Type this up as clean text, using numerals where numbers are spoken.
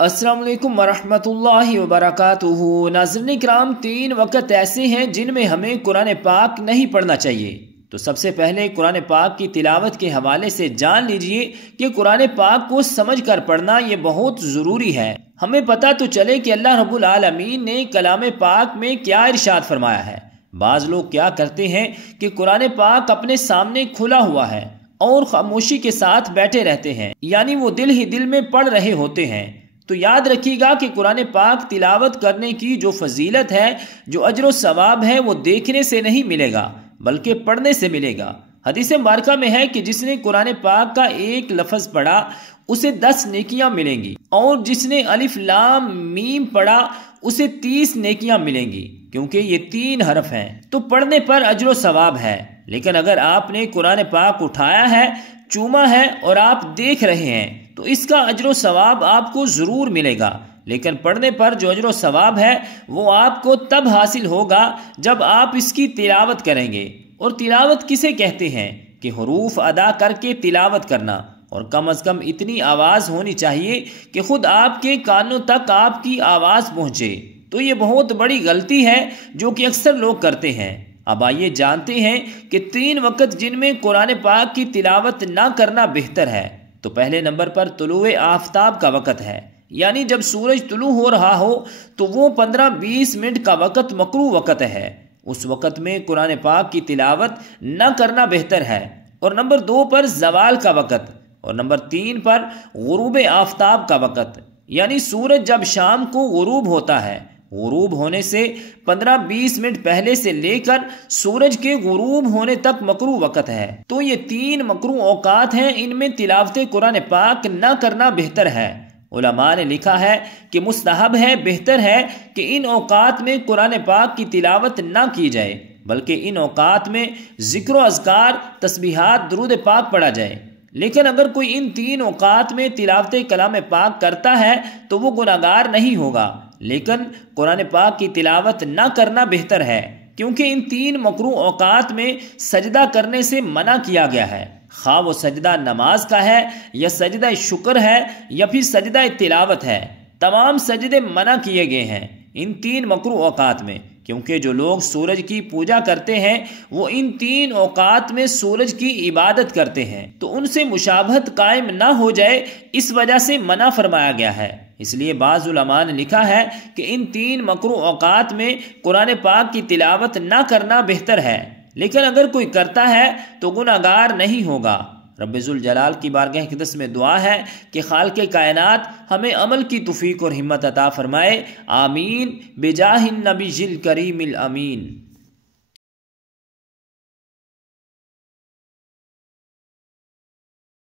السلام علیکم ورحمۃ اللہ وبرکاتہ۔ ناظرین کرام، 3 وقت ایسے ہیں جن میں ہمیں قرآن پاک نہیں پڑھنا چاہیے۔ تو سب سے پہلے قرآن پاک کی تلاوت کے حوالے سے جان لیجئے کہ قرآن پاک کو سمجھ کر پڑھنا یہ بہت ضروری ہے۔ ہمیں پتہ تو چلے کہ اللہ رب العالمین نے کلام پاک میں کیا ارشاد فرمایا ہے۔ بعض لوگ کیا کرتے ہیں کہ قرآن پاک اپنے سامنے کھلا ہوا ہے اور خاموشی کے ساتھ بیٹھے رہتے ہیں، یعنی وہ دل ہی دل میں پڑھ رہے ہوتے ہیں۔ تو یاد رکھیے گا کہ قرآن پاک تلاوت کرنے کی جو فضیلت ہے، جو اجر و ثواب ہے، وہ دیکھنے سے نہیں ملے گا بلکہ پڑھنے سے ملے گا۔ حدیث مبارکہ میں ہے کہ جس نے قرآن پاک کا ایک لفظ پڑھا اسے 10 نیکیاں ملیں گی، اور جس نے الف لام میم پڑھا اسے 30 نیکیاں ملیں گی، کیونکہ یہ 3 حرف ہیں۔ تو پڑھنے پر اجر و ثواب ہے، لیکن اگر آپ نے قرآن پاک اٹھایا ہے، چوما ہے اور آپ دیکھ رہے ہیں تو اس کا اجر و ثواب آپ کو ضرور ملے گا، لیکن پڑھنے پر جو اجر و ثواب ہے وہ آپ کو تب حاصل ہوگا جب آپ اس کی تلاوت کریں گے۔ اور تلاوت کسے کہتے ہیں کہ حروف ادا کر کے تلاوت کرنا، اور کم از کم اتنی آواز ہونی چاہیے کہ خود آپ کے کانوں تک آپ کی آواز پہنچے۔ تو یہ بہت بڑی غلطی ہے جو کہ اکثر لوگ کرتے ہیں۔ اب آئیے جانتے ہیں کہ 3 وقت جن میں قرآن پاک کی تلاوت نہ کرنا بہتر ہے۔ تو پہلے نمبر پر طلوع آفتاب کا وقت ہے، یعنی جب سورج طلوع ہو رہا ہو تو وہ 15-20 منٹ کا وقت مکروہ وقت ہے۔ اس وقت میں قرآن پاک کی تلاوت نہ کرنا بہتر ہے۔ اور نمبر 2 پر زوال کا وقت، اور نمبر 3 پر غروب آفتاب کا وقت، یعنی سورج جب شام کو غروب ہوتا ہے، غروب ہونے سے 15-20 منٹ پہلے سے لے کر سورج کے غروب ہونے تک مکروہ وقت ہے۔ تو یہ 3 مکروہ اوقات ہیں، ان میں تلاوت قرآن پاک نہ کرنا بہتر ہے۔ علماء نے لکھا ہے کہ مستحب ہے، بہتر ہے کہ ان اوقات میں قرآن پاک کی تلاوت نہ کی جائے، بلکہ ان اوقات میں ذکر و اذکار، تسبیحات، درود پاک پڑھا جائے۔ لیکن اگر کوئی ان 3 اوقات میں تلاوت کلام پاک کرتا ہے تو وہ گناہگار نہیں ہوگا، لیکن قرآن پاک کی تلاوت نہ کرنا بہتر ہے، کیونکہ ان 3 مکروہ اوقات میں سجدہ کرنے سے منع کیا گیا ہے، خواہ وہ سجدہ نماز کا ہے یا سجدہ شکر ہے یا پھر سجدہ تلاوت ہے۔ تمام سجدے منع کیے گئے ہیں ان 3 مکروہ اوقات میں، کیونکہ جو لوگ سورج کی پوجا کرتے ہیں وہ ان 3 اوقات میں سورج کی عبادت کرتے ہیں، تو ان سے مشابہت قائم نہ ہو جائے، اس وجہ سے منع فرمایا گیا ہے۔ اس لیے بعض علماء نے لکھا ہے کہ ان 3 مکروہ اوقات میں قرآن پاک کی تلاوت نہ کرنا بہتر ہے، لیکن اگر کوئی کرتا ہے تو گناہگار نہیں ہوگا۔ رب ذوالجلال کی بارگاہ اقدس میں دعا ہے کہ خالق کائنات ہمیں عمل کی توفیق اور ہمت عطا فرمائے۔ آمین بجاہ النبی الکریم الامین۔